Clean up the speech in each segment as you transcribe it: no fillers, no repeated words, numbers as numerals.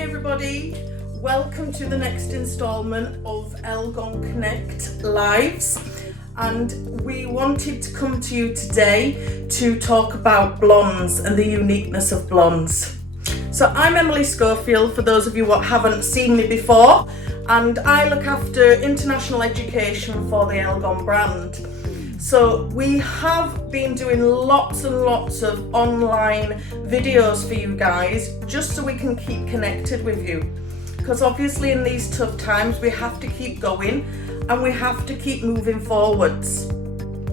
Hi everybody, welcome to the next instalment of Elgon Connect Lives, and we wanted to come to you today to talk about blondes and the uniqueness of blondes. So I'm Emily Schofield, for those of you what haven't seen me before, and I look after international education for the Elgon brand. So we have been doing lots and lots of online videos for you guys, just so we can keep connected with you. Because obviously in these tough times we have to keep going and we have to keep moving forwards.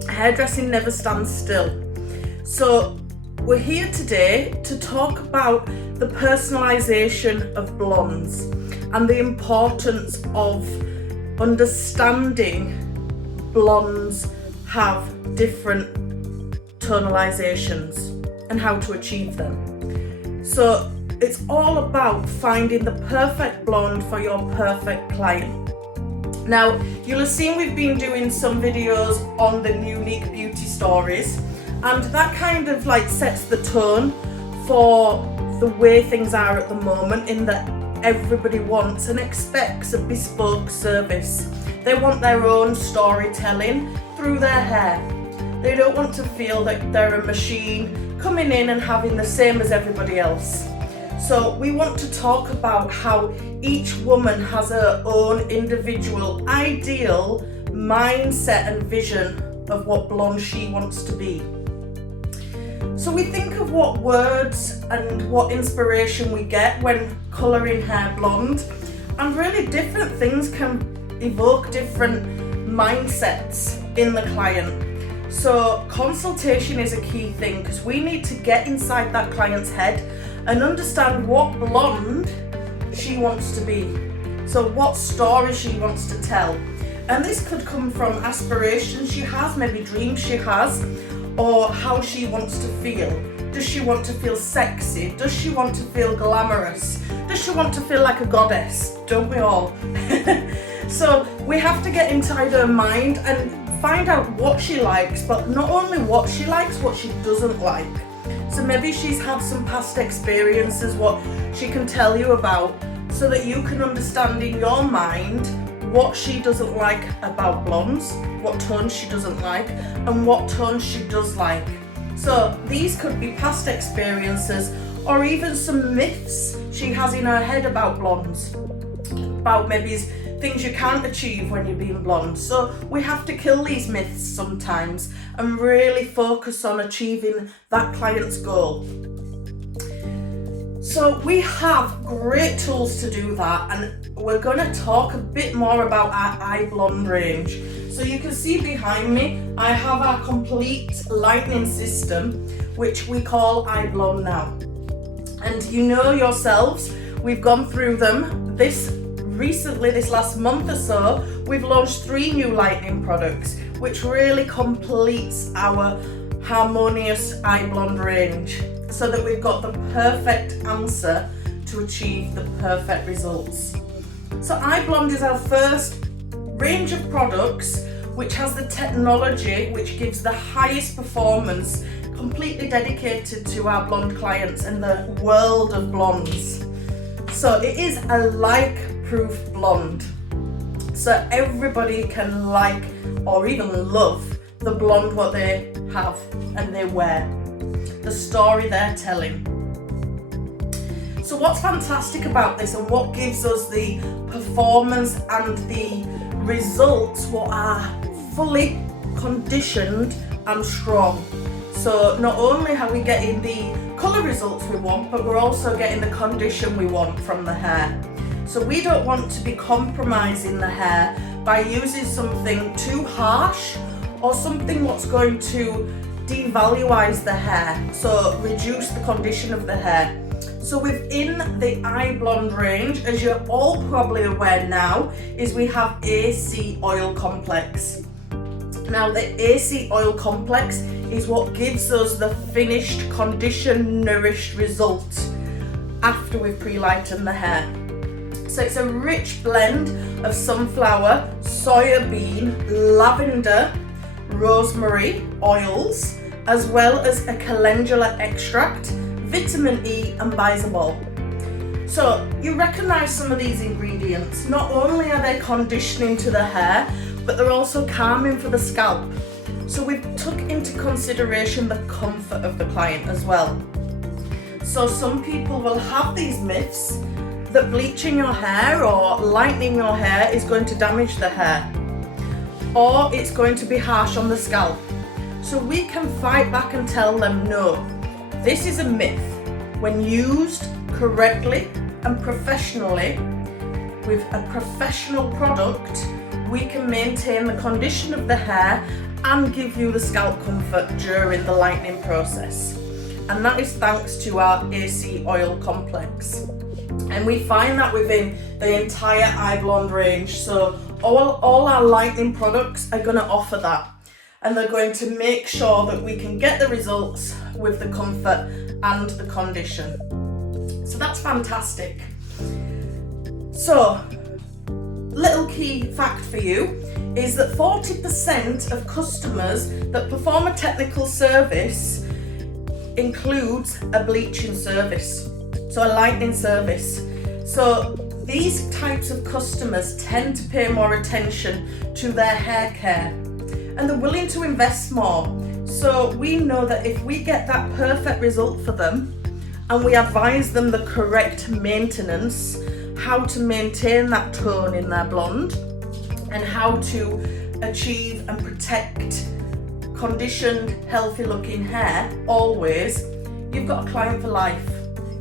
Hairdressing never stands still. So we're here today to talk about the personalization of blondes and the importance of understanding blondes have different tonalizations and how to achieve them. So it's all about finding the perfect blonde for your perfect client. Now, you'll have seen we've been doing some videos on the unique beauty stories, and that kind of like sets the tone for the way things are at the moment, in that everybody wants and expects a bespoke service. They want their own storytelling through their hair. They don't want to feel that they're a machine coming in and having the same as everybody else. So we want to talk about how each woman has her own individual ideal mindset and vision of what blonde she wants to be. So we think of what words and what inspiration we get when colouring hair blonde, and really different things can evoke different mindsets in the client. So consultation is a key thing, because we need to get inside that client's head and understand what blonde she wants to be. So what story she wants to tell. And this could come from aspirations she has, maybe dreams she has, or how she wants to feel. Does she want to feel sexy? Does she want to feel glamorous? Does she want to feel like a goddess? Don't we all? So we have to get inside her mind and find out what she likes, but not only what she likes, what she doesn't like. So maybe she's had some past experiences what she can tell you about, so that you can understand in your mind what she doesn't like about blondes, what tones she doesn't like, and what tones she does like. So these could be past experiences, or even some myths she has in her head about blondes, about maybe things you can't achieve when you're being blonde. So we have to kill these myths sometimes and really focus on achieving that client's goal. So we have great tools to do that, and we're going to talk a bit more about our eye blonde range. So you can see behind me, I have our complete lightening system, which we call eye blonde now. And you know yourselves, we've gone through them. Recently, this last month or so, we've launched 3 new lightening products, which really completes our harmonious eye blonde range, so that we've got the perfect answer to achieve the perfect results. So eye blonde is our first range of products which has the technology which gives the highest performance, completely dedicated to our blonde clients and the world of blondes. So it is a like-proof blonde, so everybody can like or even love the blonde what they have and they wear, the story they're telling. So what's fantastic about this, and what gives us the performance and the results what are fully conditioned and strong. So not only are we getting the colour results we want, but we're also getting the condition we want from the hair. So we don't want to be compromising the hair by using something too harsh or something what's going to devaluize the hair, so reduce the condition of the hair. So within the eye blonde range, as you're all probably aware now, is we have AC oil complex. Now the AC oil complex is what gives us the finished, conditioned, nourished result after we've pre-lightened the hair. So it's a rich blend of sunflower, soya bean, lavender, rosemary oils, as well as a calendula extract, vitamin E and bisabol. So you recognise some of these ingredients. Not only are they conditioning to the hair, but they're also calming for the scalp. So we've took into consideration the comfort of the client as well. So some people will have these myths that bleaching your hair or lightening your hair is going to damage the hair, or it's going to be harsh on the scalp. So we can fight back and tell them, no, this is a myth. When used correctly and professionally with a professional product, we can maintain the condition of the hair and give you the scalp comfort during the lightening process. And that is thanks to our AC oil complex. And we find that within the entire iBlonde range. So all our lightening products are going to offer that. And they're going to make sure that we can get the results with the comfort and the condition. So that's fantastic. So, little key fact for you is that 40% of customers that perform a technical service includes a bleaching service, so a lightening service. So these types of customers tend to pay more attention to their hair care and they're willing to invest more. So we know that if we get that perfect result for them and we advise them the correct maintenance, how to maintain that tone in their blonde and how to achieve and protect conditioned, healthy looking hair always, you've got a client for life.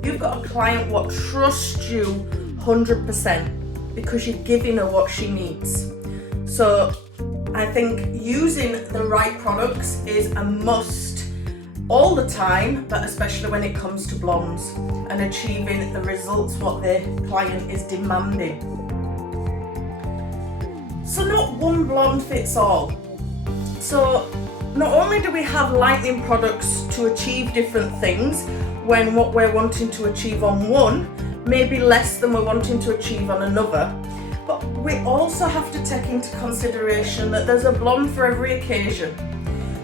You've got a client what trusts you 100% because you're giving her what she needs. So I think using the right products is a must all the time, but especially when it comes to blondes and achieving the results what the client is demanding. So not one blonde fits all. So not only do we have lightening products to achieve different things when what we're wanting to achieve on one may be less than we're wanting to achieve on another, but we also have to take into consideration that there's a blonde for every occasion.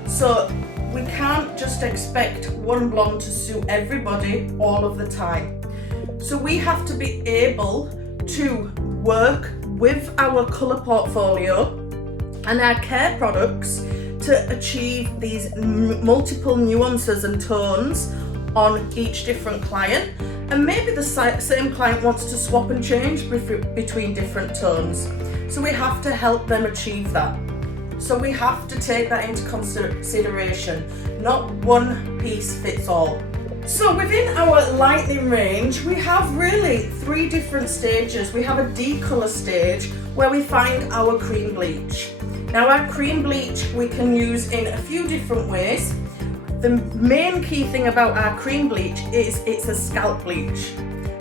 So we can't just expect one blonde to suit everybody all of the time. So we have to be able to work with our colour portfolio and our care products to achieve these multiple nuances and tones on each different client. And maybe the same client wants to swap and change between different tones. So we have to help them achieve that. So we have to take that into consideration. Not one piece fits all. So within our lightening range, we have really 3 different stages. We have a decolour stage where we find our cream bleach. Now our cream bleach we can use in a few different ways. The main key thing about our cream bleach is it's a scalp bleach.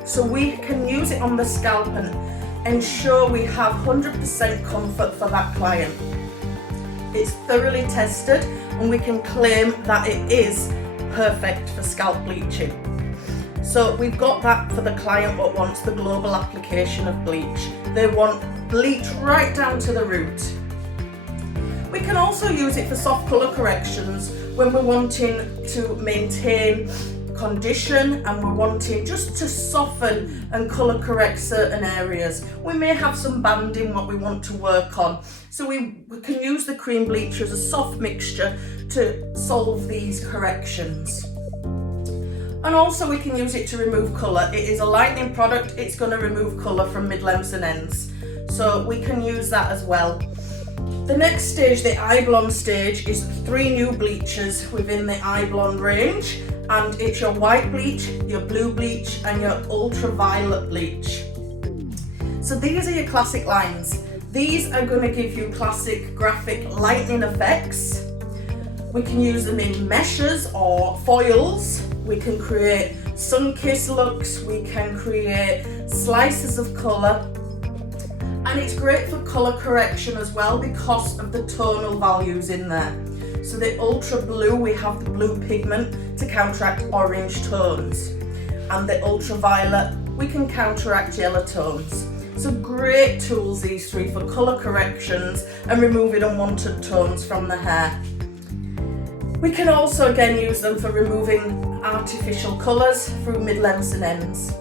So we can use it on the scalp and ensure we have 100% comfort for that client. It's thoroughly tested and we can claim that it is perfect for scalp bleaching. So we've got that for the client that wants the global application of bleach. They want bleach right down to the root. We can also use it for soft colour corrections when we're wanting to maintain condition and we're wanting just to soften and colour correct certain areas. We may have some banding what we want to work on. So we can use the cream bleach as a soft mixture to solve these corrections. And also we can use it to remove colour. It is a lightening product, it's going to remove colour from mid-lengths and ends. So we can use that as well. The next stage, the iBlonde stage, is 3 new bleachers within the iBlonde range, and it's your white bleach, your blue bleach and your ultraviolet bleach. So these are your classic lines. These are going to give you classic graphic lightening effects. We can use them in meshes or foils. We can create sun-kissed looks, we can create slices of colour. And it's great for colour correction as well because of the tonal values in there. So the ultra blue, we have the blue pigment to counteract orange tones. And the ultraviolet, we can counteract yellow tones. So great tools, these 3, for colour corrections and removing unwanted tones from the hair. We can also again use them for removing artificial colours through mid-lengths and ends.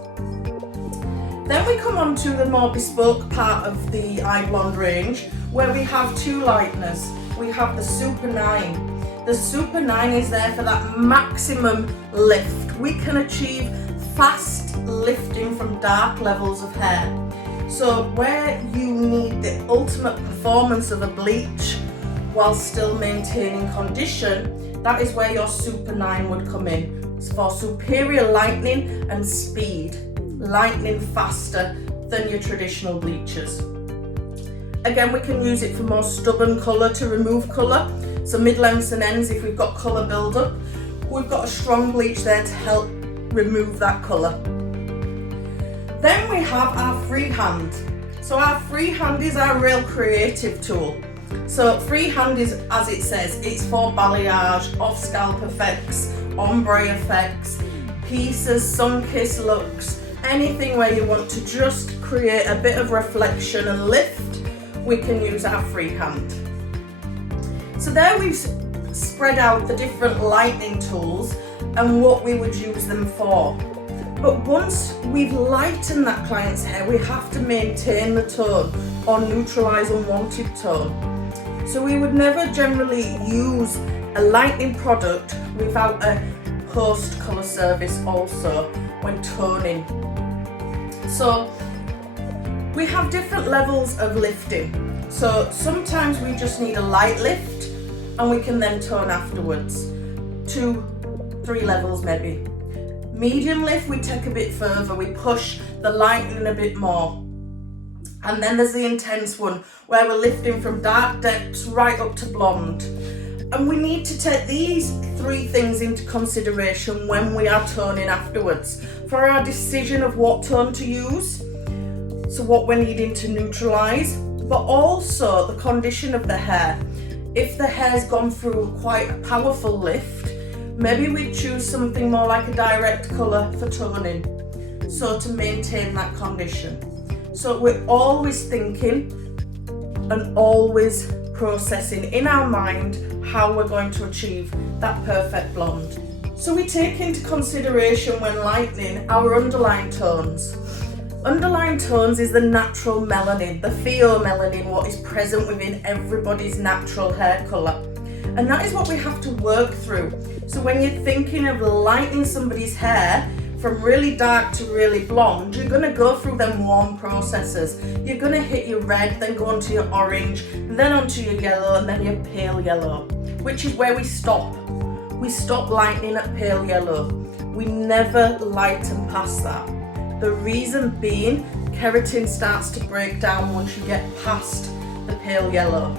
Then we come on to the more bespoke part of the eye blonde range, where we have two lighteners. We have the Super 9. The Super 9 is there for that maximum lift. We can achieve fast lifting from dark levels of hair. So where you need the ultimate performance of a bleach while still maintaining condition, that is where your Super 9 would come in. It's for superior lightening and speed, lightening faster than your traditional bleachers. Again, we can use it for more stubborn colour to remove colour. So mid-lengths and ends, if we've got colour build-up, we've got a strong bleach there to help remove that colour. Then we have our freehand. So our freehand is our real creative tool. So freehand is, as it says, it's for balayage, off-scalp effects, ombre effects, pieces, sun-kissed looks, anything where you want to just create a bit of reflection and lift, we can use our freehand. So there we've spread out the different lightening tools and what we would use them for. But once we've lightened that client's hair, we have to maintain the tone or neutralize unwanted tone. So we would never generally use a lightening product without a post colour service also when toning. So we have different levels of lifting. So sometimes we just need a light lift and we can then tone afterwards. 2-3 levels maybe. Medium lift, we take a bit further, we push the lightening a bit more. And then there's the intense one where we're lifting from dark depths right up to blonde. And we need to take these 3 things into consideration when we are toning afterwards for our decision of what tone to use. So what we're needing to neutralize, but also the condition of the hair. If the hair's gone through quite a powerful lift, maybe we choose something more like a direct colour for toning, so to maintain that condition. So we're always thinking and always processing in our mind how we're going to achieve that perfect blonde. So we take into consideration when lightening our underlying tones. Underlying tones is the natural melanin, the pheomelanin, what is present within everybody's natural hair colour. And that is what we have to work through. So when you're thinking of lightening somebody's hair from really dark to really blonde, you're going to go through them warm processes. You're going to hit your red, then go onto your orange, then onto your yellow, and then your pale yellow, which is where we stop. We stop lightening at pale yellow. We never lighten past that. The reason being, keratin starts to break down once you get past the pale yellow.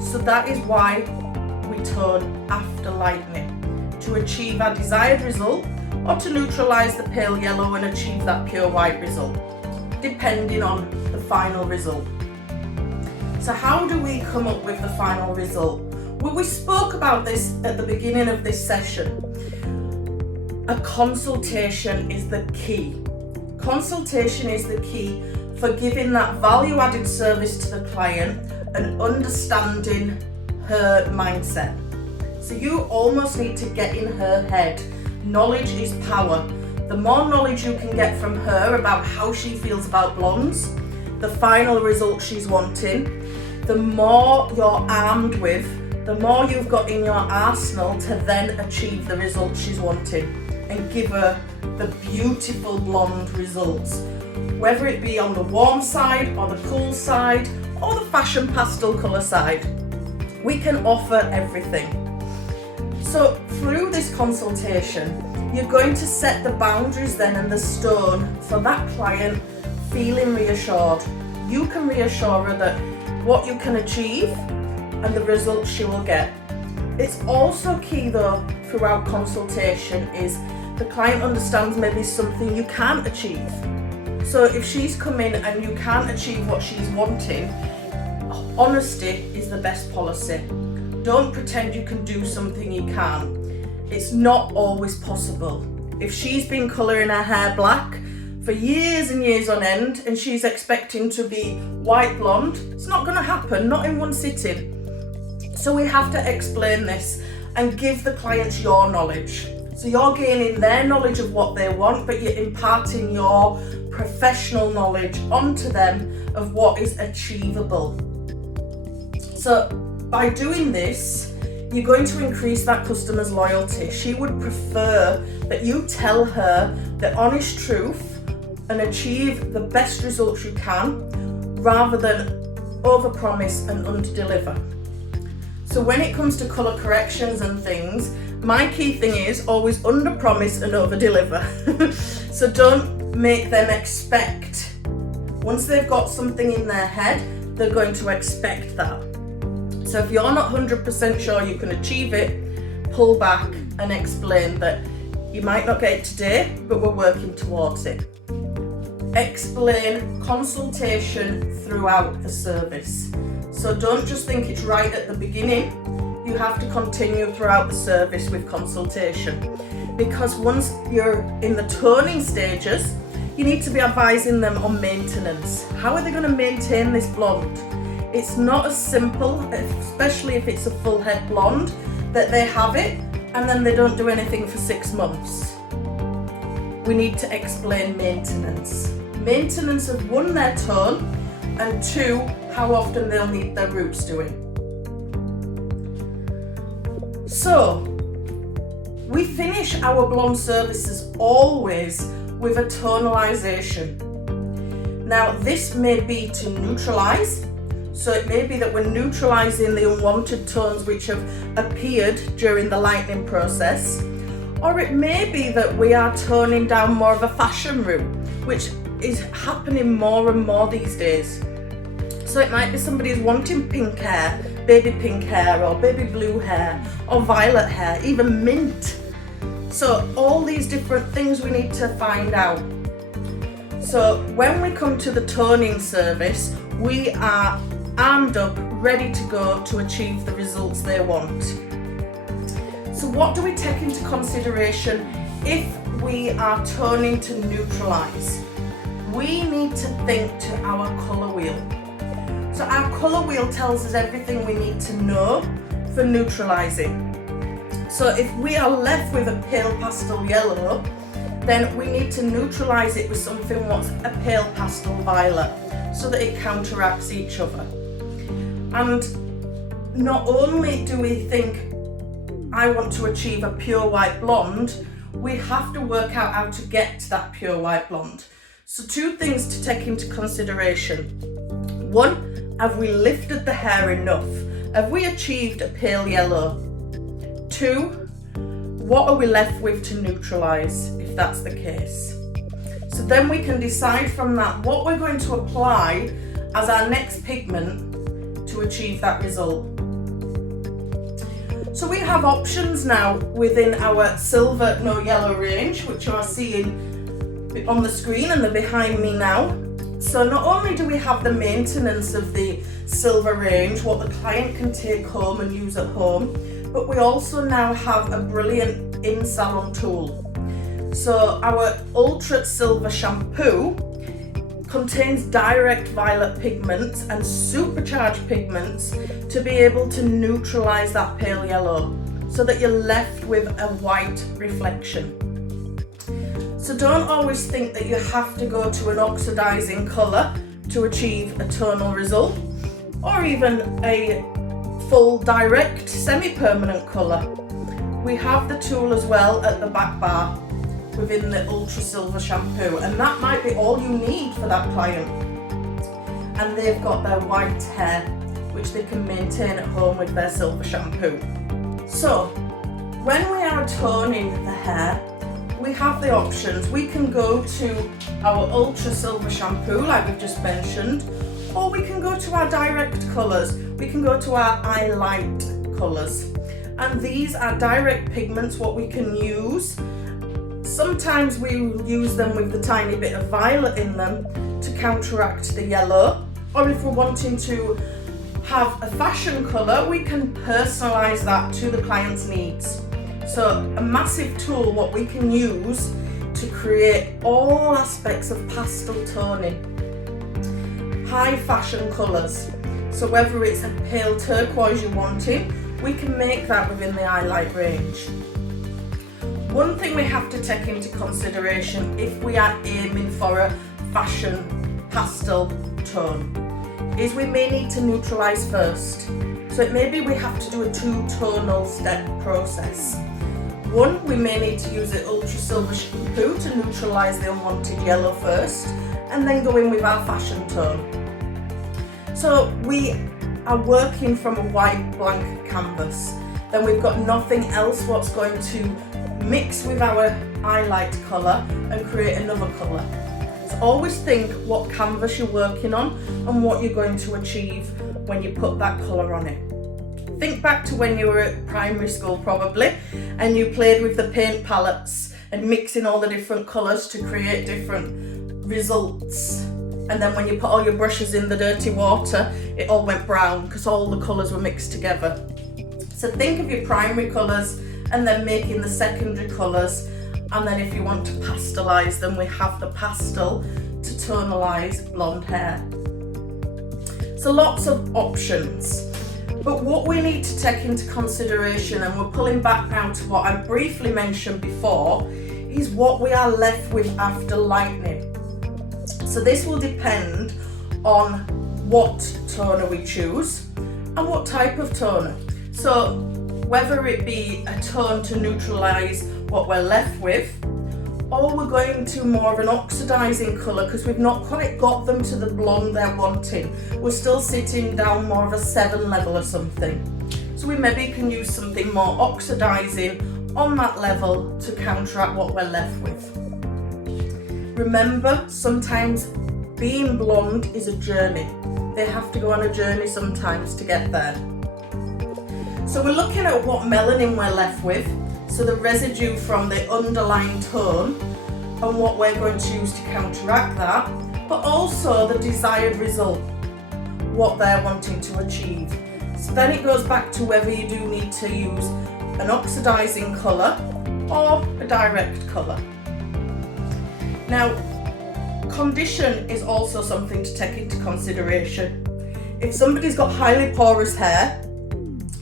So that is why we tone after lightening, to achieve our desired result or to neutralize the pale yellow and achieve that pure white result, depending on the final result. So how do we come up with the final result? Well, we spoke about this at the beginning of this session. A consultation is the key. Consultation is the key for giving that value-added service to the client and understanding her mindset. So you almost need to get in her head. Knowledge is power. The more knowledge you can get from her about how she feels about blondes, the final result she's wanting, the more you're armed with, the more you've got in your arsenal to then achieve the result she's wanting and give her the beautiful blonde results, whether it be on the warm side or the cool side or the fashion pastel colour side. We can offer everything. So through this consultation, you're going to set the boundaries then and the stone for that client feeling reassured. You can reassure her that what you can achieve and the results she will get. It's also key though throughout consultation is the client understands maybe something you can't achieve. So if she's come in and you can't achieve what she's wanting, honesty is the best policy. Don't pretend you can do something you can't. It's not always possible. If she's been colouring her hair black for years and years on end and she's expecting to be white blonde, it's not going to happen, not in one sitting. So we have to explain this and give the clients your knowledge. So you're gaining their knowledge of what they want, but you're imparting your professional knowledge onto them of what is achievable. So by doing this, you're going to increase that customer's loyalty. She would prefer that you tell her the honest truth and achieve the best results you can, rather than overpromise and underdeliver. So when it comes to colour corrections and things, my key thing is always underpromise and overdeliver. So don't make them expect. Once they've got something in their head, they're going to expect that. So if you're not 100% sure you can achieve it, pull back and explain that you might not get it today, but we're working towards it. Explain consultation throughout the service. So don't just think it's right at the beginning. You have to continue throughout the service with consultation, because once you're in the toning stages, you need to be advising them on maintenance. How are they going to maintain this blonde? It's not as simple, especially if it's a full head blonde, that they have it and then they don't do anything for 6 months. We need to explain maintenance. Maintenance of 1, their tone, and 2, how often they'll need their roots doing. So, we finish our blonde services always with a tonalization. Now, this may be to neutralize. So it may be that we're neutralizing the unwanted tones which have appeared during the lightening process, or it may be that we are toning down more of a fashion route, which is happening more and more these days. So it might be somebody who's wanting pink hair, baby pink hair, or baby blue hair, or violet hair, even mint. So all these different things we need to find out. So when we come to the toning service, we are armed up, ready to go to achieve the results they want. So what do we take into consideration if we are toning to neutralize? We need to think to our colour wheel. So our colour wheel tells us everything we need to know for neutralizing. So if we are left with a pale pastel yellow, then we need to neutralize it with something what's a pale pastel violet, so that it counteracts each other. And not only do we think, I want to achieve a pure white blonde, we have to work out how to get to that pure white blonde. So 2 things to take into consideration. 1, have we lifted the hair enough? Have we achieved a pale yellow? 2, what are we left with to neutralize, if that's the case? So then we can decide from that what we're going to apply as our next pigment to achieve that result. So we have options now within our silver no yellow range, which you are seeing on the screen and they're behind me now. So not only do we have the maintenance of the silver range, what the client can take home and use at home, but we also now have a brilliant in-salon tool. So our Ultra Silver Shampoo contains direct violet pigments and supercharged pigments to be able to neutralize that pale yellow, so that you're left with a white reflection. So don't always think that you have to go to an oxidizing colour to achieve a tonal result, or even a full direct semi-permanent colour. We have the tool as well at the back bar within the Ultra Silver Shampoo, and that might be all you need for that client. And they've got their white hair, which they can maintain at home with their silver shampoo. So when we are toning the hair, we have the options. We can go to our Ultra Silver Shampoo like we've just mentioned, or we can go to our direct colours. We can go to our eye light colours, and these are direct pigments what we can use. Sometimes we use them with the tiny bit of violet in them to counteract the yellow, or if we're wanting to have a fashion colour, we can personalise that to the client's needs. So a massive tool what we can use to create all aspects of pastel toning. High fashion colours. So whether it's a pale turquoise you're wanting, we can make that within the eye light range. One thing we have to take into consideration if we are aiming for a fashion pastel tone is we may need to neutralize first. So it may be we have to do a 2 tonal step process. One, we may need to use the Ultra Silver Shampoo to neutralize the unwanted yellow first, and then go in with our fashion tone. So we are working from a white blank canvas. Then we've got nothing else what's going to mix with our highlight colour and create another colour. So always think what canvas you're working on and what you're going to achieve when you put that colour on it. Think back to when you were at primary school probably, and you played with the paint palettes and mixing all the different colours to create different results. And then when you put all your brushes in the dirty water, it all went brown because all the colours were mixed together. So think of your primary colours and then making the secondary colours, and then if you want to pastelise them, we have the pastel to tonalise blonde hair. So lots of options. But what we need to take into consideration, and we're pulling back now to what I briefly mentioned before, is what we are left with after lightening. So this will depend on what toner we choose and what type of toner. So whether it be a tone to neutralise what we're left with, or we're going to more of an oxidising colour because we've not quite got them to the blonde they're wanting. We're still sitting down more of a 7 level or something. So we maybe can use something more oxidising on that level to counteract what we're left with. Remember, sometimes being blonde is a journey. They have to go on a journey sometimes to get there. So we're looking at what melanin we're left with, so the residue from the underlying tone and what we're going to use to counteract that, but also the desired result, what they're wanting to achieve. So then it goes back to whether you do need to use an oxidising colour or a direct colour. Now, condition is also something to take into consideration. If somebody's got highly porous hair,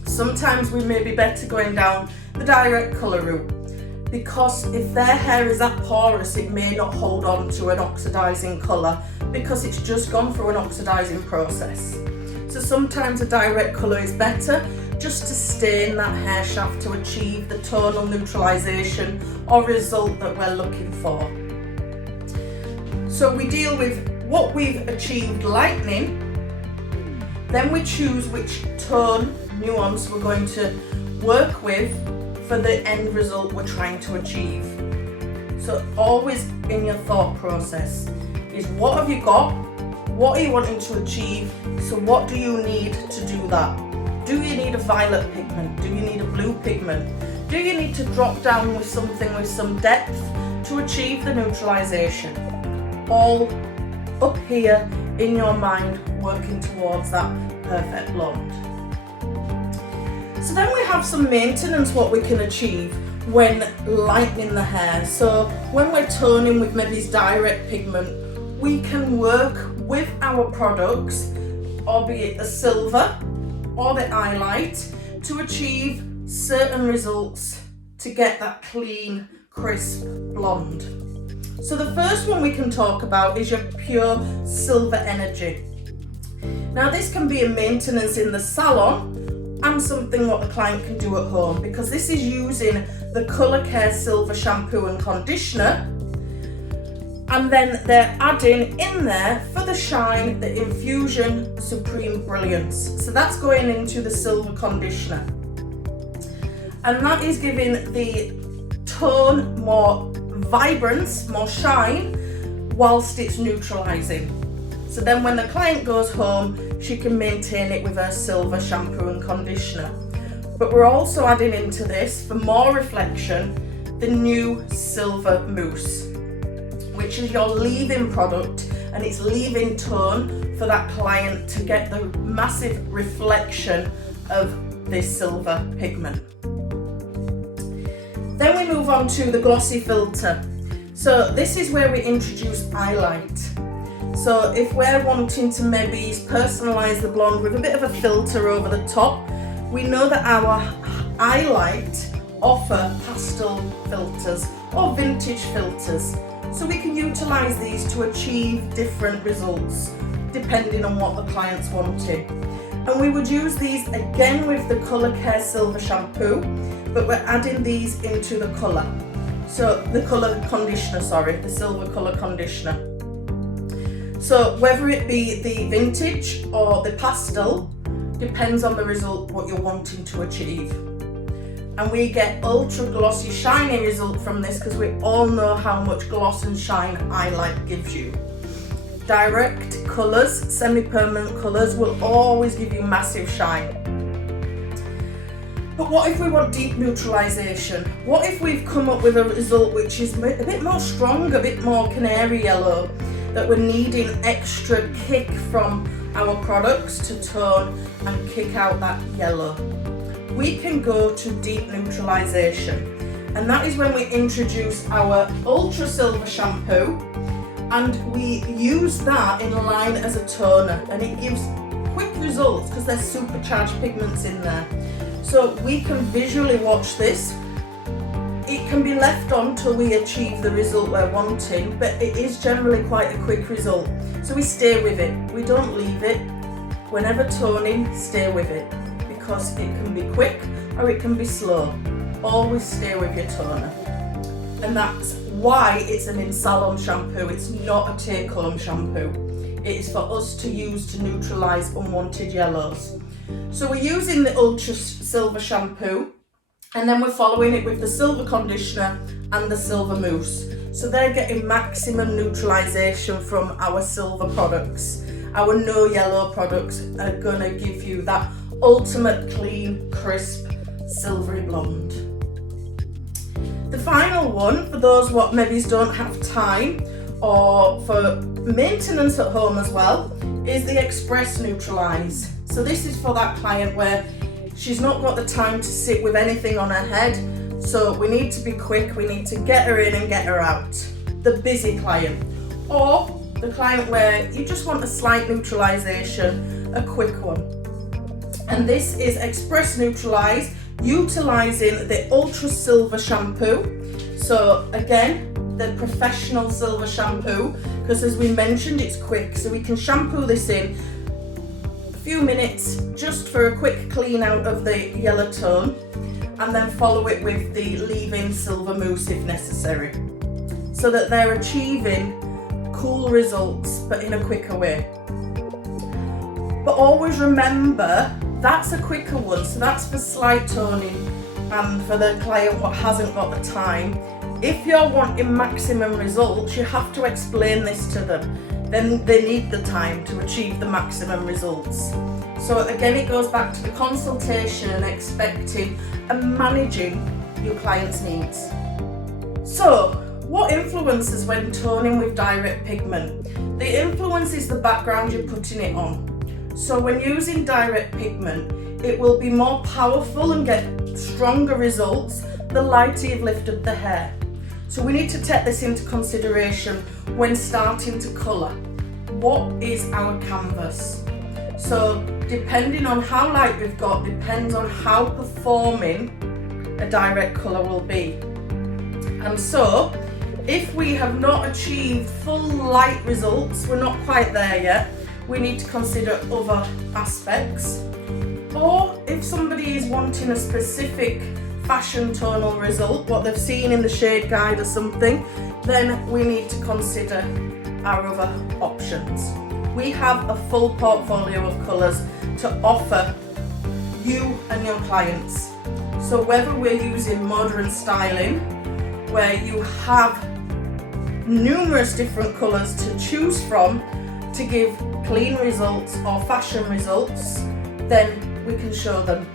sometimes we may be better going down the direct colour route, because if their hair is that porous, it may not hold on to an oxidising colour because it's just gone through an oxidising process. So sometimes a direct colour is better, just to stain that hair shaft to achieve the tonal neutralisation or result that we're looking for. So we deal with what we've achieved lightening, then we choose which tone nuance we're going to work with for the end result we're trying to achieve. So always in your thought process is what have you got, what are you wanting to achieve, so what do you need to do that? Do you need a violet pigment? Do you need a blue pigment? Do you need to drop down with something with some depth to achieve the neutralisation? All up here in your mind, working towards that perfect blonde. So then we have some maintenance, what we can achieve when lightening the hair. So when we're toning with maybe direct pigment, we can work with our products, albeit the silver or the highlight, to achieve certain results to get that clean, crisp blonde. So the first one we can talk about is your pure silver energy. Now this can be a maintenance in the salon and something what the client can do at home, because this is using the Colour Care Silver Shampoo and Conditioner, and then they're adding in there for the shine the Infusion Supreme Brilliance. So that's going into the silver conditioner, and that is giving the tone more vibrance, more shine, whilst it's neutralising. So then when the client goes home, she can maintain it with her silver shampoo and conditioner. But we're also adding into this, for more reflection, the new silver mousse, which is your leave-in product, and it's leave-in tone for that client to get the massive reflection of this silver pigment. Then we move on to the Glossy Filter. So this is where we introduce highlight. So if we're wanting to maybe personalise the blonde with a bit of a filter over the top, we know that our highlight offer pastel filters or vintage filters. So we can utilise these to achieve different results depending on what the client's wanting. And we would use these again with the Colour Care Silver Shampoo, but we're adding these into the colour. So the colour conditioner, the silver colour conditioner. So whether it be the vintage or the pastel, depends on the result what you're wanting to achieve. And we get ultra glossy shiny result from this because we all know how much gloss and shine highlight gives you. Direct colours, semi-permanent colours will always give you massive shine. But what if we want deep neutralisation? What if we've come up with a result which is a bit more strong, a bit more canary yellow, that we're needing extra kick from our products to tone and kick out that yellow? We can go to deep neutralisation, and that is when we introduce our Ultra Silver Shampoo and we use that in line as a toner, and it gives quick results because there's supercharged pigments in there. So we can visually watch this. It can be left on till we achieve the result we're wanting, but it is generally quite a quick result. So we stay with it, we don't leave it. Whenever toning, stay with it, because it can be quick or it can be slow. Always stay with your toner. And that's why it's an in-salon shampoo, it's not a take-home shampoo. It is for us to use to neutralise unwanted yellows. So we're using the Ultra Silver Shampoo, and then we're following it with the silver conditioner and the silver mousse. So they're getting maximum neutralisation from our silver products. Our no yellow products are going to give you that ultimate clean, crisp, silvery blonde. The final one, for those what maybe don't have time or for maintenance at home as well, is the Express Neutralize. So this is for that client where she's not got the time to sit with anything on her head, so we need to be quick, we need to get her in and get her out. The busy client, or the client where you just want a slight neutralisation, a quick one. And this is Express Neutralize, utilising the Ultra Silver Shampoo. So again, the professional silver shampoo, because as we mentioned, it's quick, so we can shampoo this in a few minutes just for a quick clean out of the yellow tone, and then follow it with the leave-in silver mousse if necessary, so that they're achieving cool results but in a quicker way. But always remember, that's a quicker one, so that's for slight toning and for the client what hasn't got the time. If you're wanting maximum results, you have to explain this to them. Then they need the time to achieve the maximum results. So again, it goes back to the consultation and expecting and managing your client's needs. So, what influences when toning with direct pigment? The influence is the background you're putting it on. So when using direct pigment, it will be more powerful and get stronger results the lighter you've lifted the hair. So we need to take this into consideration when starting to colour. What is our canvas? So depending on how light we've got, depends on how performing a direct colour will be. And so if we have not achieved full light results, we're not quite there yet, we need to consider other aspects. Or if somebody is wanting a specific fashion tonal result, what they've seen in the shade guide or something, then we need to consider our other options. We have a full portfolio of colours to offer you and your clients. So whether we're using modern styling, where you have numerous different colours to choose from to give clean results or fashion results, then we can show them.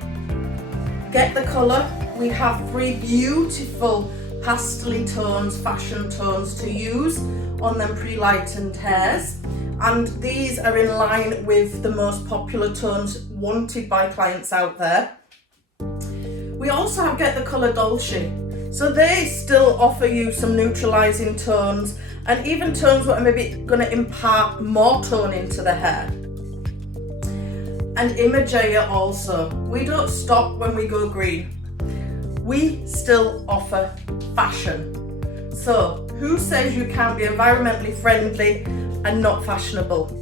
Get the colour. We have 3 beautiful pastel tones, fashion tones to use on them pre-lightened hairs, and these are in line with the most popular tones wanted by clients out there. We also have Get the Colour Dolce, so they still offer you some neutralising tones and even tones that are maybe going to impart more tone into the hair. And Imagea also, we don't stop when we go green. we still offer fashion. So who says you can't be environmentally friendly and not fashionable?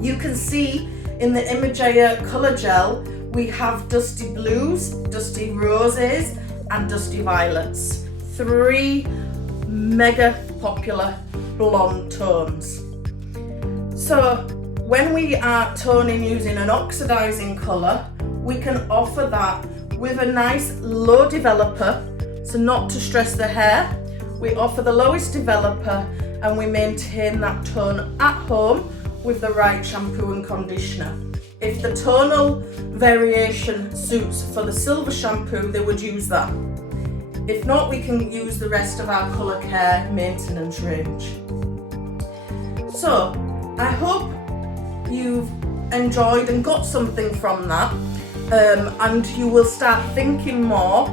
You can see in the Imagea colour gel, we have dusty blues, dusty roses and dusty violets. 3 mega popular blonde tones. So when we are toning using an oxidizing colour, we can offer that with a nice low developer, so not to stress the hair. We offer the lowest developer and we maintain that tone at home with the right shampoo and conditioner. If the tonal variation suits for the silver shampoo, they would use that. If not, we can use the rest of our colour care maintenance range. So I hope you've enjoyed and got something from that, and you will start thinking more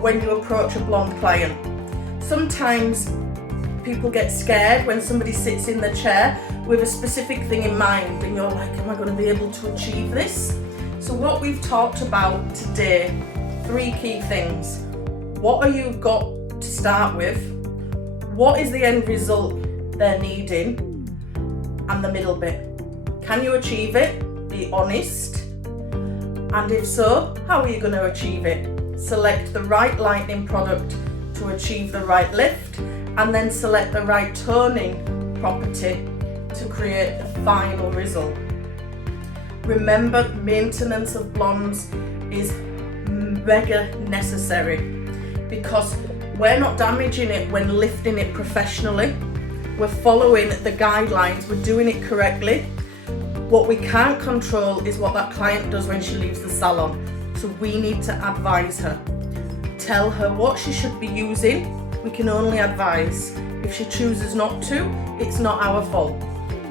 when you approach a blonde client. Sometimes people get scared when somebody sits in the chair with a specific thing in mind and you're like, am I going to be able to achieve this? So what we've talked about today, 3 key things. What are you got to start with? What is the end result they're needing? And the middle bit. Can you achieve it? Be honest. And if so, how are you going to achieve it? Select the right lightening product to achieve the right lift, and then select the right toning property to create the final result. Remember, maintenance of blondes is mega necessary because we're not damaging it when lifting it professionally. We're following the guidelines, we're doing it correctly. What we can't control is what that client does when she leaves the salon. So we need to advise her. Tell her what she should be using. We can only advise. If she chooses not to, it's not our fault.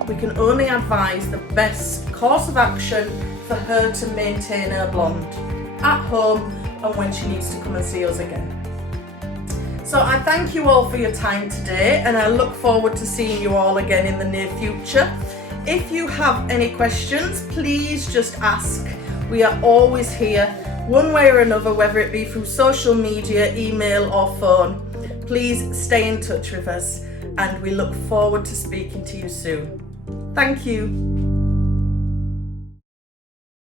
We can only advise the best course of action for her to maintain her blonde at home and when she needs to come and see us again. So I thank you all for your time today, and I look forward to seeing you all again in the near future. If you have any questions, please just ask. We are always here, one way or another, whether it be through social media, email or phone. Please stay in touch with us, and we look forward to speaking to you soon. Thank you.